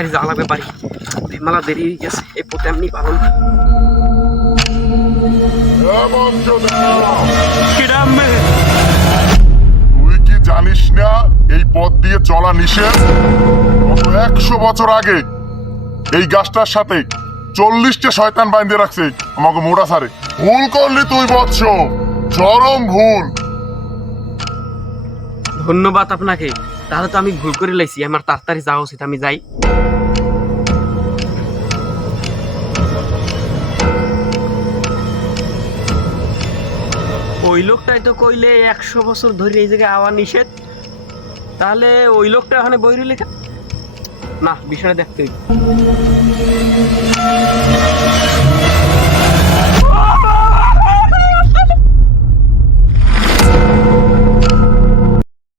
তাড়াতাড়ি যাওয়া লাগবে বাড়ি। মেলা দেরি হয়ে গেছে, এই পথে এমনি পাবো না। তুই কি জানিস না এই পথ দিয়ে চলা নিষেধ? 100 বছর আগে এই গাছটার সাথে 40টা শয়তান বাইন্ধে রাখছে আমাকে মোটা সারে। ভুল করলি তুই বৎস, চরম ভুল। ধন্যবাদ আপনাকে। তাহলে তো আমি ভুল করে লাইছি, আমার তাড়াতাড়ি যাওয়া উচিত, আমি যাই। ওই লোকটাই তো কইলে 100 বছর ধরে এই জায়গায় আওয়া নিষেধ, তাহলে ওই লোকটা ওখানে বইরে লেখা না, বিষয়টা দেখতে হইবে।